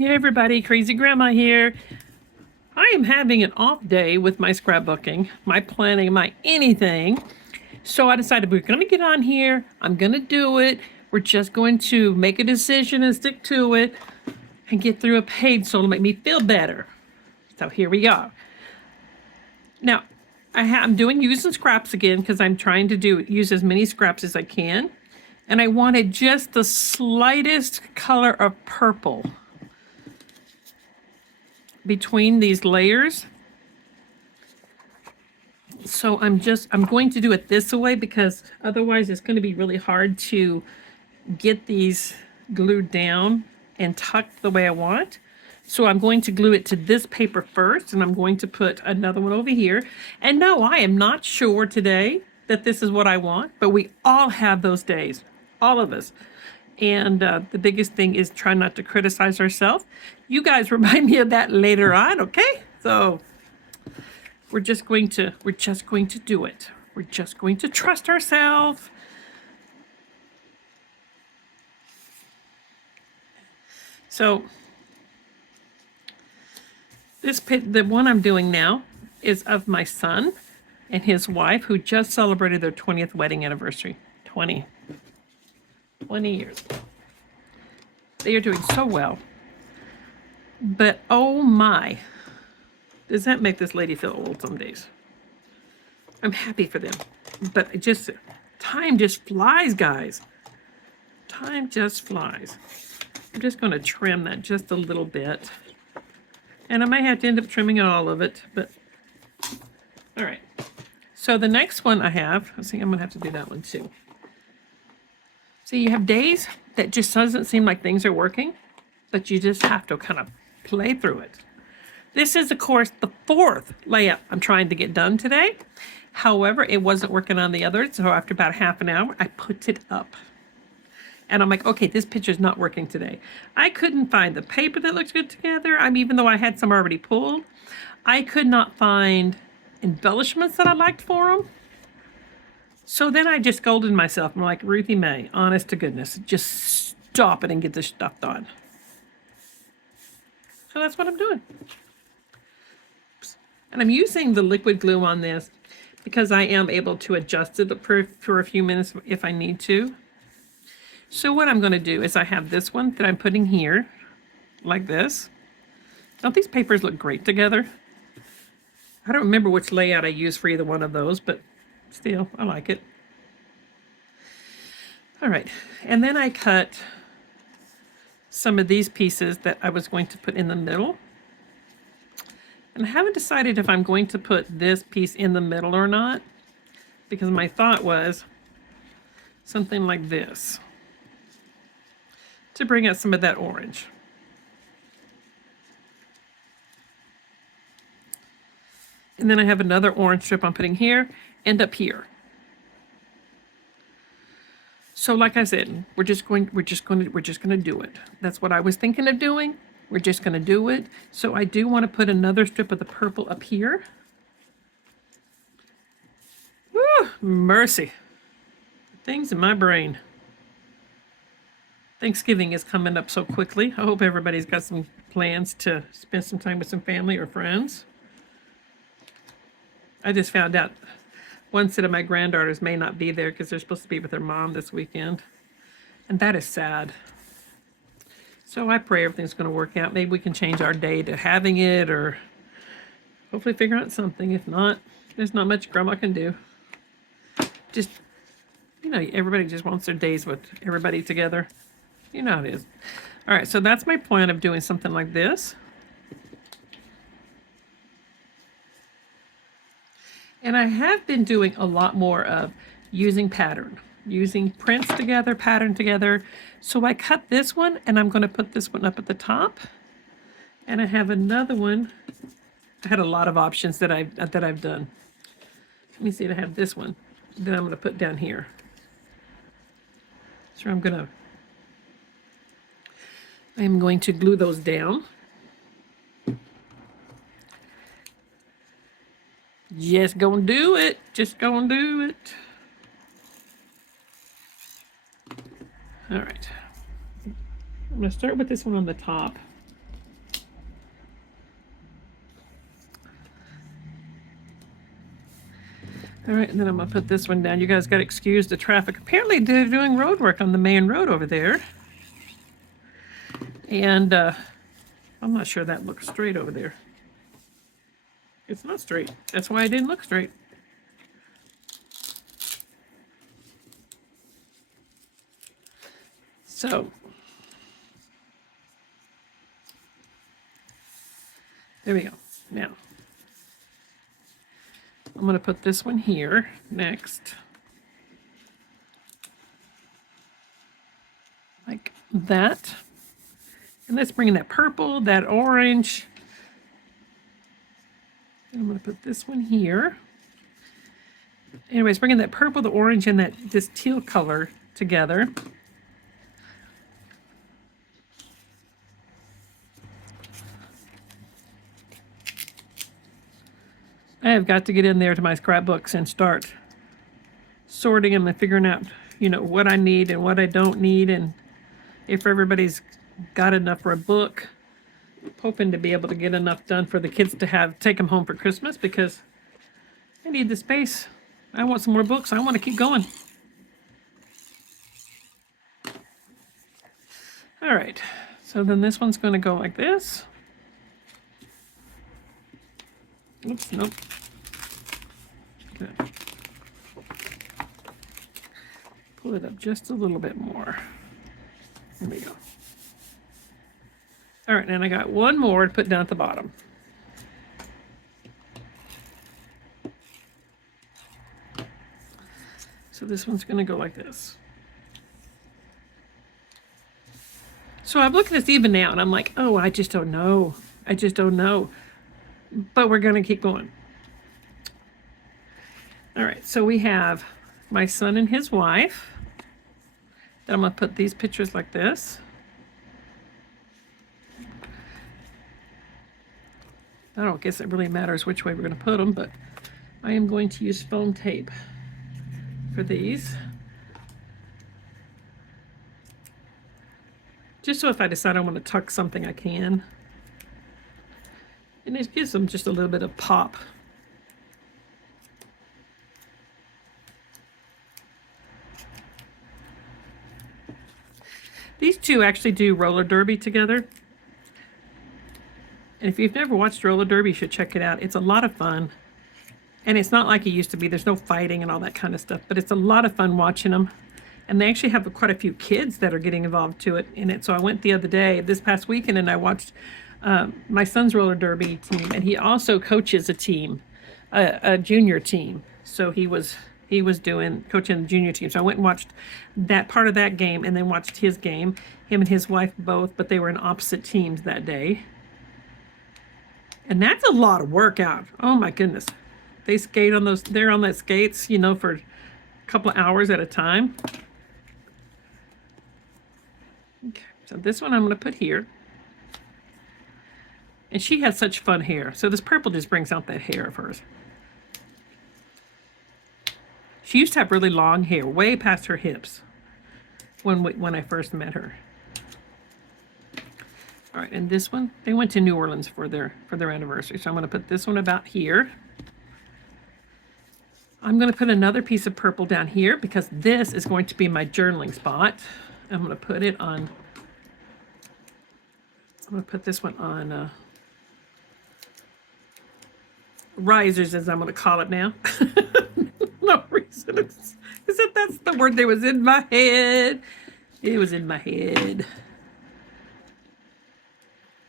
Hey everybody, Crazy Grandma here. I am having an off day with my scrapbooking, my planning, my anything. So I decided we're going to get on here. I'm going to do it. We're just going to make a decision and stick to it and get through a page so it'll make me feel better. So here we go. Now, I'm doing using scraps again because I'm trying to use as many scraps as I can. And I wanted just the slightest color of purple between these layers. So I'm going to do it this way because otherwise it's going to be really hard to get these glued down and tucked the way I want. So I'm going to glue it to this paper first, and I'm going to put another one over here. And no, I am not sure today that this is what I want, but we all have those days, all of us. And the biggest thing is try not to criticize ourselves. You guys remind me of that later on, okay? So we're just going to do it. We're just going to trust ourselves. So the one I'm doing now is of my son and his wife who just celebrated their 20th wedding anniversary. 20 years. They are doing so well. But oh my, does that make this lady feel old some days? I'm happy for them. But time just flies, guys. Time just flies. I'm just going to trim that just a little bit. And I might have to end up trimming all of it, but all right. So the next one I have, I think I'm going to have to do that one too. So you have days that just doesn't seem like things are working, but you just have to kind of play through it. This is, of course, the fourth layout I'm trying to get done today. However, it wasn't working on the others, so after about half an hour, I put it up. And I'm like, okay, this picture's not working today. I couldn't find the paper that looked good together. Even though I had some already pulled, I could not find embellishments that I liked for them. So then I just scolded myself. I'm like, Ruthie Mae, honest to goodness, just stop it and get this stuff done. So that's what I'm doing. And I'm using the liquid glue on this because I am able to adjust it for a few minutes if I need to. So what I'm going to do is I have this one that I'm putting here, like this. Don't these papers look great together? I don't remember which layout I used for either one of those, but still, I like it. All right, and then I cut some of these pieces that I was going to put in the middle. And I haven't decided if I'm going to put this piece in the middle or not, because my thought was something like this to bring out some of that orange. And then I have another orange strip I'm putting here and up here. So like I said, we're just going to do it. That's what I was thinking of doing. We're just going to do it. So I do want to put another strip of the purple up here. Woo, mercy. Things in my brain. Thanksgiving is coming up so quickly. I hope everybody's got some plans to spend some time with some family or friends. I just found out one set of my granddaughters may not be there because they're supposed to be with their mom this weekend. And that is sad. So I pray everything's going to work out. Maybe we can change our day to having it or hopefully figure out something. If not, there's not much Grandma can do. Just, everybody just wants their days with everybody together. You know how it is. All right, so that's my plan of doing something like this. And I have been doing a lot more of using prints together, pattern together. So I cut this one and I'm going to put this one up at the top. And I have another one. I had a lot of options that I've done. Let me see, I have this one that I'm going to put down here. So I'm going to glue those down. Just gonna do it. Just gonna do it. All right. I'm gonna start with this one on the top. All right, and then I'm going to put this one down. You guys got to excuse the traffic. Apparently they're doing road work on the main road over there. And I'm not sure that looks straight over there. It's not straight. That's why it didn't look straight. So, there we go. Now, I'm going to put this one here next. Like that. And let's bring in that purple, that orange. And I'm going to put this one here. Anyways, bringing that purple, the orange, and this teal color together. I have got to get in there to my scrapbooks and start sorting them and figuring out, what I need and what I don't need, and if everybody's got enough for a book. I'm hoping to be able to get enough done for the kids to take them home for Christmas, because I need the space. I want some more books. I want to keep going. All right, so then this one's going to go like this. Oops, nope. Good. Pull it up just a little bit more. There we go. All right, and I got one more to put down at the bottom. So this one's going to go like this. So I'm looking at this even now, and I'm like, oh, I just don't know. I just don't know. But we're going to keep going. All right, so we have my son and his wife. Then I'm going to put these pictures like this. I don't guess it really matters which way we're going to put them, but I am going to use foam tape for these. Just so if I decide I want to tuck something, I can. And it gives them just a little bit of pop. These two actually do roller derby together. And if you've never watched roller derby, you should check it out. It's a lot of fun. And it's not like it used to be. There's no fighting and all that kind of stuff. But it's a lot of fun watching them. And they actually have quite a few kids that are getting involved in it. So I went the other day, this past weekend, and I watched my son's roller derby team. And he also coaches a team, a junior team. So he was coaching the junior team. So I went and watched that part of that game, and then watched his game, him and his wife both, but they were in opposite teams that day. And that's a lot of workout. Oh my goodness. They skate on they're on the skates, for a couple of hours at a time. Okay, so this one I'm going to put here. And she has such fun hair. So this purple just brings out that hair of hers. She used to have really long hair, way past her hips, when I first met her. All right, and this one, they went to New Orleans for their anniversary. So I'm going to put this one about here. I'm going to put another piece of purple down here, because this is going to be my journaling spot. I'm going to put it on, I'm going to put this one on risers, as I'm going to call it now. No reason. That's the word that was in my head. It was in my head.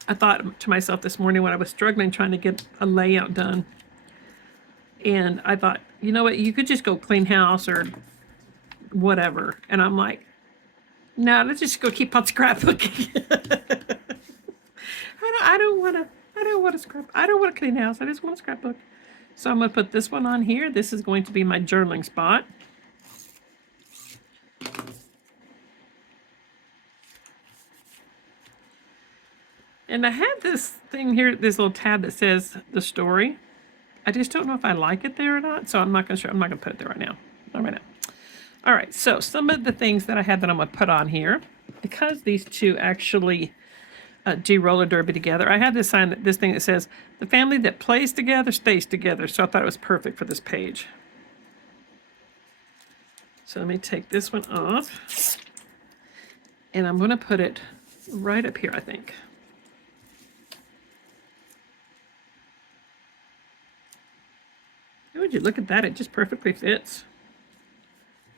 I thought to myself this morning when I was struggling trying to get a layout done, and I thought, you know what, you could just go clean house or whatever. And I'm like, no, let's just go keep on scrapbooking. I don't want to clean house. I just want to scrapbook. So I'm going to put this one on here. This is going to be my journaling spot. And I have this thing here, this little tab that says the story. I just don't know if I like it there or not, so I'm not going to put it there right now. Not right now. All right, so some of the things that I have that I'm going to put on here, because these two actually do roller derby together, I had this this thing that says, the family that plays together stays together. So I thought it was perfect for this page. So let me take this one off. And I'm going to put it right up here, I think. Would you look at that? It just perfectly fits.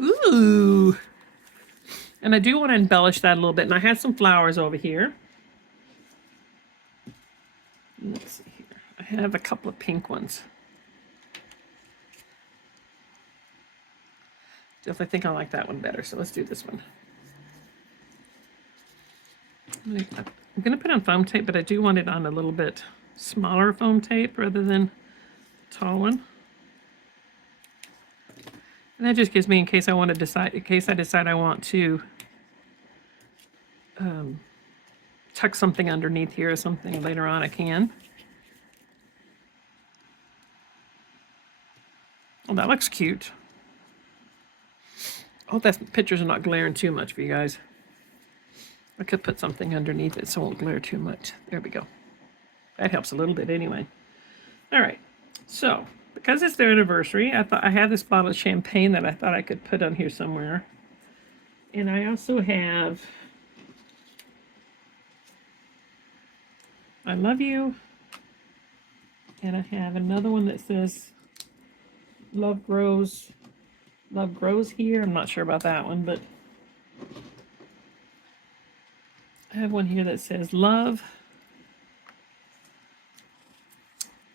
Ooh. And I do want to embellish that a little bit. And I have some flowers over here. Let's see here. I have a couple of pink ones. Definitely think I like that one better. So let's do this one. I'm going to put on foam tape, but I do want it on a little bit smaller foam tape rather than tall one. And that just gives me, in case I decide I want to tuck something underneath here or something later on, I can. Oh, that looks cute. I hope that pictures are not glaring too much for you guys. I could put something underneath it so it won't glare too much. There we go. That helps a little bit anyway. All right, so because it's their anniversary, I thought I had this bottle of champagne that I thought I could put on here somewhere. And I also have I love you. And I have another one that says love grows here. I'm not sure about that one, but I have one here that says love.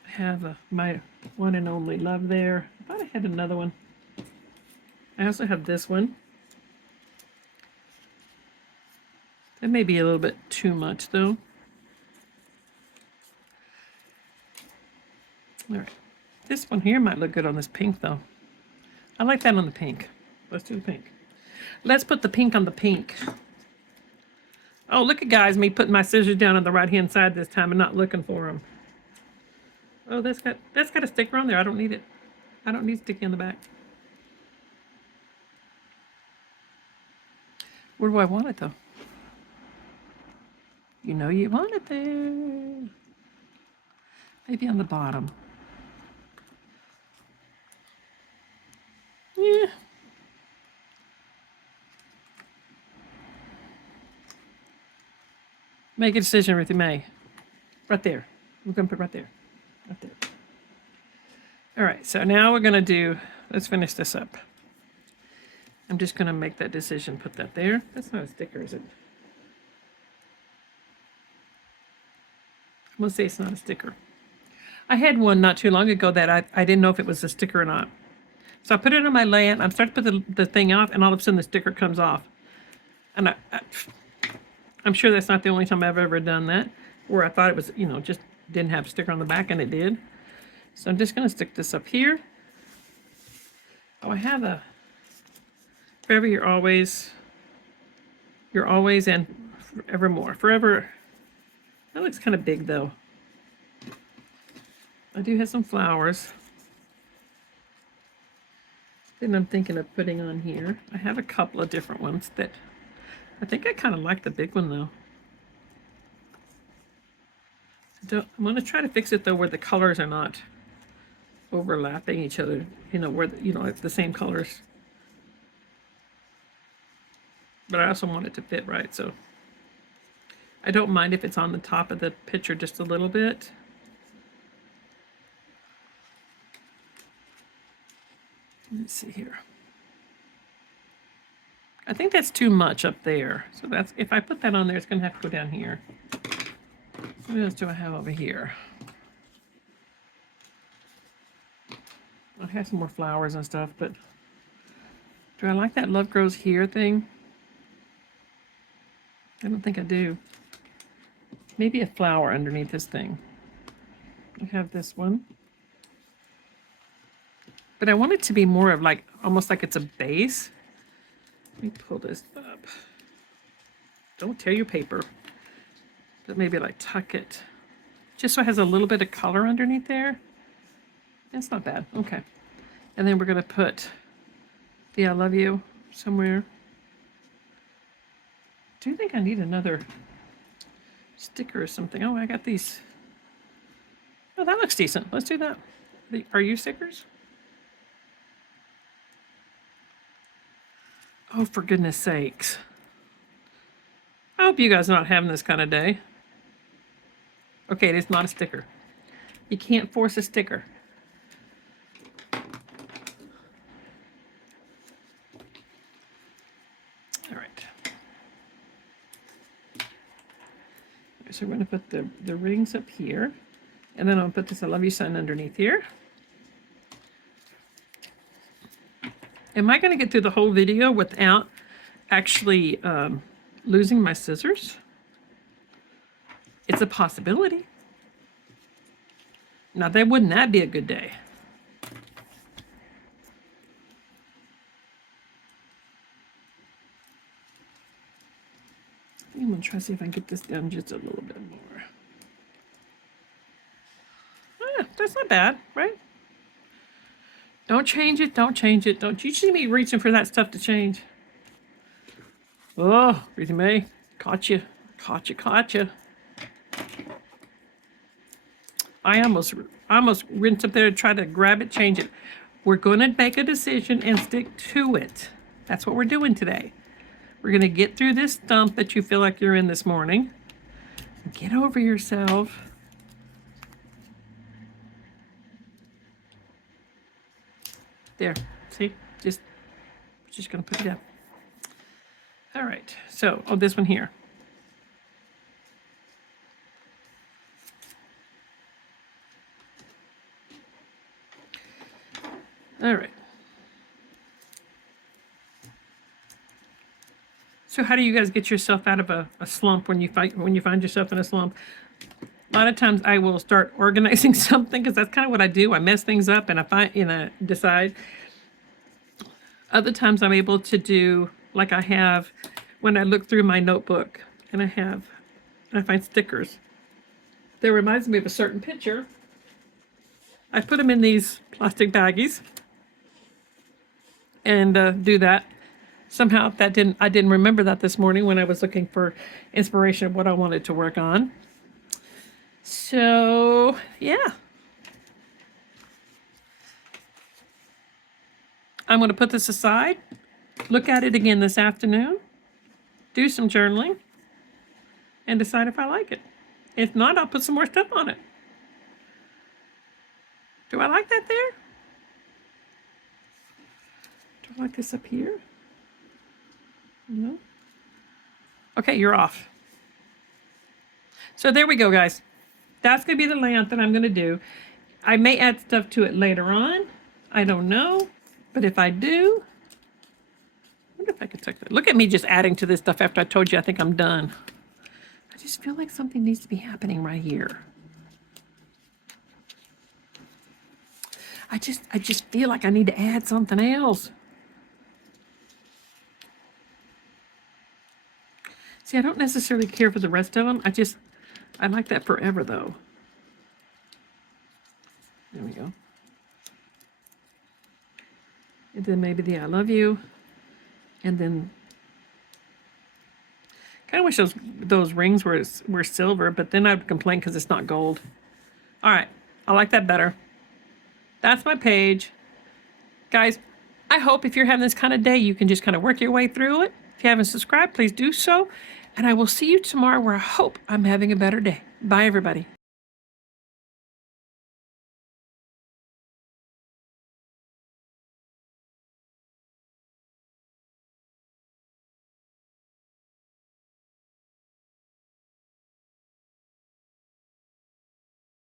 I have my one and only love there. I thought I had another one. I also have this one. That may be a little bit too much though. All right. This one here might look good on this pink though. I like that on the pink. Let's do the pink. Let's put the pink on the pink. Oh, look at guys, me putting my scissors down on the right-hand side this time and not looking for them. Oh, that's got a sticker on there. I don't need it. I don't need sticky on the back. Where do I want it though? You know you want it there. Maybe on the bottom. Yeah. Make a decision, Ruthie Mae. Right there. We're going to put right there. Right there. All right, so now we're going to do, let's finish this up. I'm just going to make that decision, put that there. That's not a sticker, is it? I'm going to say it's not a sticker. I had one not too long ago that I didn't know if it was a sticker or not. So I put it on my layup. I'm starting to put the thing off, and all of a sudden the sticker comes off. And I'm sure that's not the only time I've ever done that, where I thought it was, just didn't have a sticker on the back, and it did. So I'm just going to stick this up here. Oh, I have a forever, you're always and forevermore. Forever, that looks kind of big, though. I do have some flowers. Then I'm thinking of putting on here. I have a couple of different ones that I think I kind of like the big one though. I'm going to try to fix it though where the colors are not overlapping each other. Where the same colors. But I also want it to fit right, so I don't mind if it's on the top of the picture just a little bit. Let's see here. I think that's too much up there. So that's, if I put that on there, it's going to have to go down here. What else do I have over here? I have some more flowers and stuff, but do I like that love grows here thing? I don't think I do. Maybe a flower underneath this thing. I have this one. But I want it to be more of like, almost like it's a base. Let me pull this up. Don't tear your paper. But maybe like tuck it. Just so it has a little bit of color underneath there. That's not bad. Okay. And then we're going to put the I love you somewhere. Do you think I need another sticker or something? Oh, I got these. Oh, that looks decent. Let's do that. Are you stickers? Oh, for goodness sakes. I hope you guys are not having this kind of day. Okay, it is not a sticker. You can't force a sticker. All right. So we're going to put the rings up here. And then I'll put this I love you sign underneath here. Am I going to get through the whole video without actually losing my scissors? It's a possibility. Now, wouldn't that be a good day? I'm going to try to see if I can get this down just a little bit more. That's not bad, right? Don't change it. Don't change it. Don't you see me reaching for that stuff to change? Oh, Ruthie Mae, caught you. Caught you, caught you. I almost went up there to try to grab it, change it. We're going to make a decision and stick to it. That's what we're doing today. We're going to get through this stump that you feel like you're in this morning. Get over yourself. There, see? Just going to put it down. All right, so, this one here. All right. So how do you guys get yourself out of a slump when you find yourself in a slump? A lot of times I will start organizing something because that's kind of what I do. I mess things up and I decide. Other times I'm able to do like I have when I look through my notebook and I find stickers. That reminds me of a certain picture. I put them in these plastic baggies and do that. Somehow I didn't remember that this morning when I was looking for inspiration of what I wanted to work on. So, yeah. I'm going to put this aside, look at it again this afternoon, do some journaling, and decide if I like it. If not, I'll put some more stuff on it. Do I like that there? Do I like this up here? No. Okay, you're off. So there we go, guys. That's going to be the layout that I'm going to do. I may add stuff to it later on. I don't know. But if I do, I wonder if I could take that. Look at me just adding to this stuff after I told you I think I'm done. I just feel like something needs to be happening right here. I just feel like I need to add something else. See, I don't necessarily care for the rest of them. I like that forever, though. There we go. And then maybe the I love you. And then kind of wish those rings were silver, but then I'd complain because it's not gold. All right, I like that better. That's my page. Guys, I hope if you're having this kind of day, you can just kind of work your way through it. If you haven't subscribed, please do so. And I will see you tomorrow where I hope I'm having a better day. Bye, everybody.